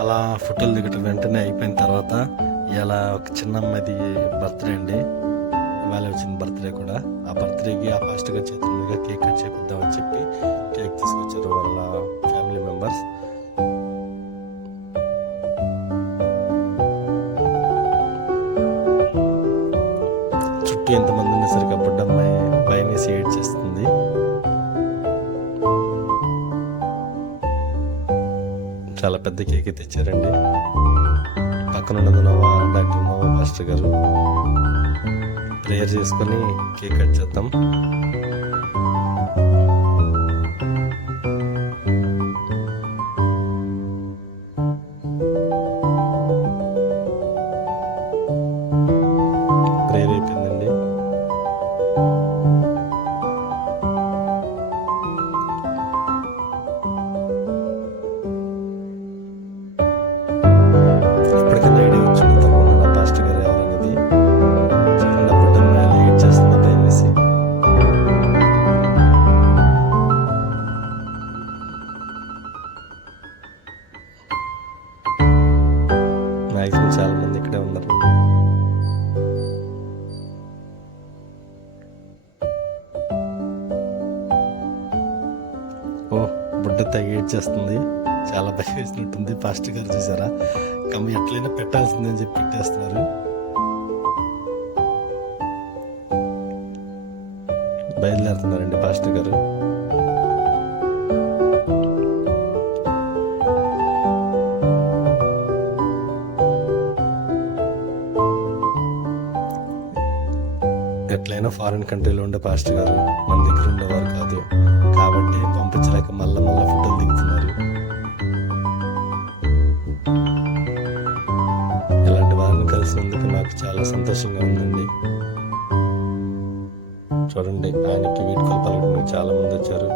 అలా ఫోటోలు దిగటం వెంటనే అయిపోయిన తర్వాత ఇలా ఒక చిన్న అమ్మాయిది బర్త్డే అండి. ఇవాళ వచ్చిన బర్త్డే కూడా. ఆ బర్త్డేకి ఆ పాస్టర్ చేతుల మీదుగా కేక్ కట్ చేపిద్దామని చెప్పి కేక్ తీసుకొచ్చారు వాళ్ళ ఫ్యామిలీ మెంబర్స్. చుట్టూ ఎంతమంది ఉన్నసరికి ఆ బుడ్డమ్మాయి భయం వేసి ఏడ్ చేస్తుంది. చాలా పెద్ద కేక్ తెచ్చారండి. పక్కన ఉన్నది డాక్టర్ నోవా పాస్టర్ గారు. ప్రేయర్ చేసుకొని కేక్ కట్ చేద్దాం. ప్రేయర్ అయిపోయిందండి. ఇప్పటికన్నా ఐడియా వచ్చింది తప్పకుండా పాస్టర్ గారు ఎవరనేది. చూడండి అప్పుడు ఏడ్ చేస్తుంది టైం వేసి. మ్యాక్సిమం చాలా మంది ఇక్కడే ఉన్నారు. ఓ బుడ్డ తెగ ఏడ్ చేస్తుంది. చాలా భయం వేసినట్టుంది. పాస్టర్ గారు చూసారా, కమ్మ ఎట్లయినా పెట్టాల్సిందని చెప్పి పెట్టేస్తున్నారు. బయలుదేరుతున్నారండి పాస్టర్ గారు. ఎట్లయినా ఫారిన్ కంట్రీలో ఉండే పాస్టర్ గారు మన దగ్గర ఉండేవారు కాదు కాబట్టి పంపించలేక మళ్ళా ఫోటోలు దిగుతున్నారు. ఇలాంటి వారిని కలిసినందుకు నాకు చాలా సంతోషంగా ఉందండి. చూడండి ఆయనకి వీడ్కోలు పలకడానికి చాలా మంది వచ్చారు.